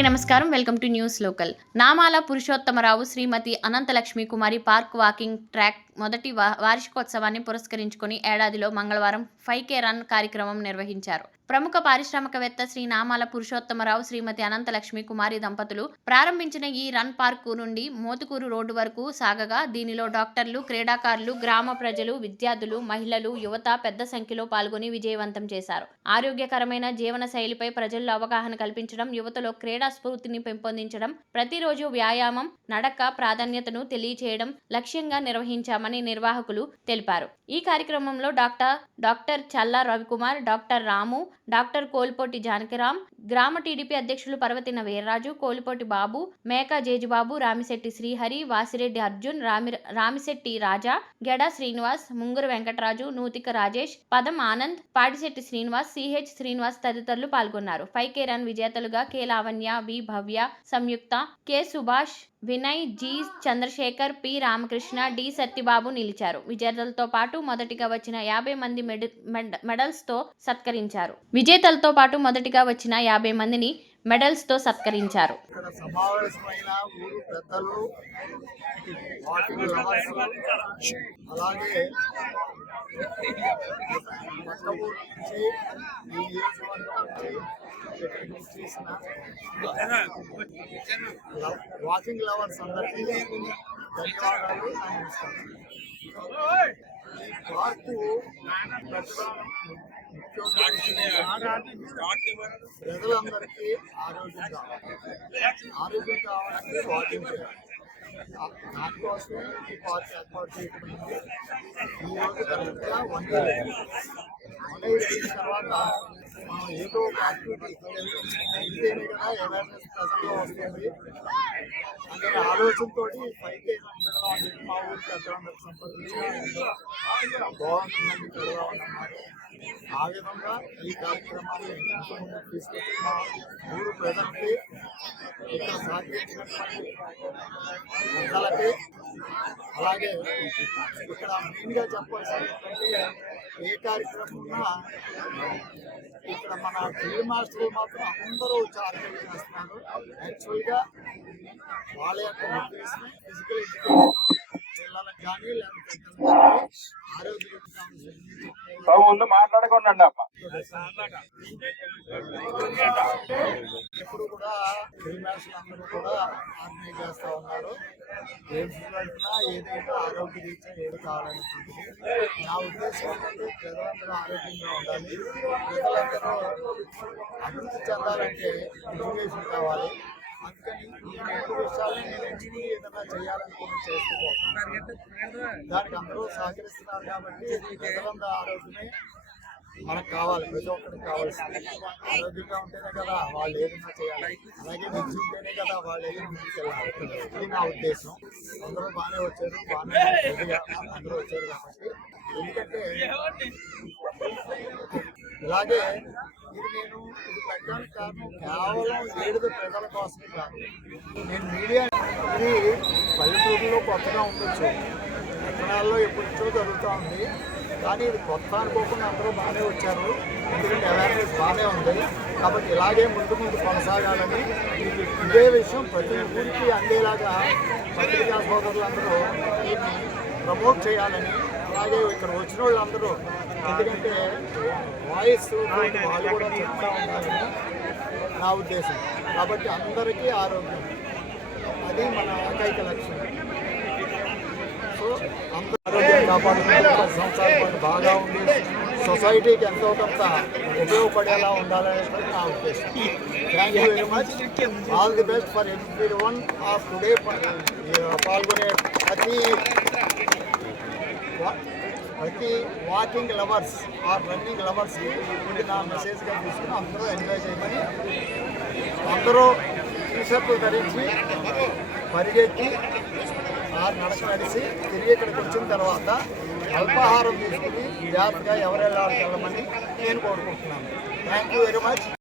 అందరికీ నమస్కారం. Welcome to news local. Namala Purushottam Rao Shrimati Ananthalakshmi Kumari park walking track మొదటి వార్షికోత్సవాన్ని పురస్కరించుకొని ఏడాదిలో మంగళవారం 5K రన్ కార్యక్రమం నిర్వహించారు. ప్రముఖ పారిశ్రామికవేత్త శ్రీ నామాల పురుషోత్తమరావు శ్రీమతి అనంతలక్ష్మి కుమారి దంపతులు ప్రారంభించిన ఈ రన్ పార్కు నుండి మోతుకూరు రోడ్డు వరకు సాగగా దీనిలో డాక్టర్లు, క్రీడాకారులు, గ్రామ ప్రజలు, విద్యార్థులు, మహిళలు, యువత పెద్ద సంఖ్యలో పాల్గొని విజయవంతం చేశారు. ఆరోగ్యకరమైన జీవన శైలిపై ప్రజల్లో అవగాహన కల్పించడం, యువతలో క్రీడా స్ఫూర్తిని పెంపొందించడం, ప్రతిరోజు వ్యాయామం, నడక ప్రాధాన్యతను తెలియచేయడం లక్ష్యంగా నిర్వహించామని నిర్వాహకులు తెలిపారు. ఈ కార్యక్రమంలో డాక్టర్ చల్లా రవికుమార్, డాక్టర్ రాము, డాక్టర్ కోల్పోటి జానకిరాం, గ్రామ టీడీపీ అధ్యక్షులు పర్వతిన వీర్రాజు, కోల్పోటి బాబు, మేకా జేజుబాబు, రామిశెట్టి శ్రీహరి, వాసిరెడ్డి అర్జున్, రామిశెట్టి రాజా, గెడ శ్రీనివాస్, ముంగురు వెంకటరాజు, నూతిక రాజేష్, పదం ఆనంద్, పాటిశెట్టి శ్రీనివాస్, సిహెచ్ శ్రీనివాస్ తదితరులు పాల్గొన్నారు. 5K రన్ విజేతలుగా K Lavanya, V Bhavya, Samyuktha, K Subhash, Vinay, G Chandrasekhar, P Ramakrishna, D Satyababu నిలిచారు. విజేతలతో పాటు మొదటిగా వచ్చిన 50 మంది మెడల్స్తో సత్కరించారు. విజేతలతో పాటు మొదటిగా వచ్చిన 50 మందిని మెడల్స్తో సత్కరించారు. వాకింగ్ లవర్స్ అందరికీ ధన్యవాదాలు. ఈ పార్కు ప్రజలందరికీ ఆరోగ్యం కావాలంటే వాకింగ్ చేయాలి. దానికోసమే ఈ పార్క్ ఏర్పాటు చేయబడింది. ఈరోజు కరెక్ట్గా 1 day అయిన తర్వాత మనం ఏదో ఒక యాక్టివిటీ ఇదేనే కదా అవేర్నెస్ ప్రజల్లో వస్తుంది అనే ఆలోచనతో 5K పెడదాం అని చెప్పి మా ఊరికి పెద్దలందరికి సంప్రదించి బాగుంటుందని పెడదామన్నారు. ఆ విధంగా ఈ కార్యక్రమాన్ని ముందుకు తీసుకొచ్చి మా ఊరు ప్రజలకి, ఇక్కడ సహకరించినటువంటి ప్రజలకి, అలాగే ఇక్కడ మెయిన్గా చెప్పాల్సింది ఏంటంటే ఏ కార్యక్రమం ఉన్నా ఇక్కడ మన ఫీల్డ్ మాస్టర్లు మాత్రం అందరూ ఆర్గనైజ్ చేస్తున్నారు. యాక్చువల్గా వాళ్ళ యొక్క ఉద్దేశం ఫిజికల్ ఎడ్యుకేషన్ పిల్లలకు కానీ లేకపోతే ముందు మాట్లాడకుండా ఇప్పుడు కూడా ఫీల్డ్ మాస్టర్లు అందరూ కూడా ఆర్గనైజ్ చేస్తూ ఉన్నారు. గేమ్స్ పెడుతున్నా ఏదైనా ఆరోగ్య రీత్యా ఏది కావాలనుకుంటుంది. నా ఉద్దేశం ఏంటంటే ప్రజలందరూ ఆరోగ్యంగా ఉండాలి. ప్రజలందరూ అభివృద్ధి చెందాలంటే ఎడ్యుకేషన్ కావాలి. అందుకని ఈ 2 విషయాలని నేను ఎంచుకుని ఏదైనా చేయాలనుకుని చేస్తూ పోతున్నాను. దానికి అందరూ సహకరిస్తున్నారు కాబట్టి ప్రజలందరూ ఆరోగ్యమే మనకు కావాలి. ప్రతి ఒక్కరికి కావాల్సింది ఆరోగ్యంగా ఉంటేనే కదా వాళ్ళు ఏదైనా చేయాలి. అలాగే విద్య ఉంటేనే కదా వాళ్ళు ఏదైనా ముందుకెళ్ళాలి. ఇది నా ఉద్దేశం. అందరూ బాగానే వచ్చారు, అందరూ వచ్చారు కాబట్టి. ఎందుకంటే ఇలాగే ఇది పెట్టడానికి కారణం కేవలం ఏడుద ప్రజల కోసమే కాదు. నేను మీడియా ఇది పల్లెటూరులో కొత్తగా ఉండొచ్చు, పట్టణాల్లో ఎప్పటి నుంచో జరుగుతూ ఉంది. కానీ ఇది కొత్త అనుకోకుండా అందరూ బాగానే వచ్చారు. ఎందుకంటే అవేర్నెస్ బాగానే ఉంది. కాబట్టి ఇలాగే ముందు కొనసాగాలని, ఇదే విషయం ప్రతి ఊరికి అందేలాగా పత్రికా సోదరులందరూ దీన్ని ప్రమోట్ చేయాలని, అలాగే ఇక్కడ వచ్చిన వాళ్ళందరూ ఎందుకంటే వాయిస్ వాళ్ళు కూడా చెప్తా ఉండాలని నా ఉద్దేశం. కాబట్టి అందరికీ ఆరోగ్యం అది మన ఏకైక లక్ష్యం. సో అందరూ ఆరోగ్యం కాపాడుకుంటూ 10 సంవత్సరాల పాటు బాగా ఉండి సొసైటీకి ఎంతో కొంత ఉపయోగపడేలా ఉండాలనేది నా ఉద్దేశం. Thank you very much. All the best for everyone of today. పాల్గొనే ప్రతి వాకింగ్ లవర్స్ ఆర్ రన్నింగ్ లవర్స్కి ఇది నా మెసేజ్గా తీసుకుని అందరూ ఎంజాయ్ చేయమని, అందరూ టీషర్ట్లు ధరించి పరిగెత్తి నడక నడిచి తిరిగి ఇక్కడికి వచ్చిన తర్వాత అల్పాహారం తీసుకుని జాగ్రత్తగా ఎవరెళ్ళాలని వెళ్ళమని నేను కోరుకుంటున్నాను. Thank you very much.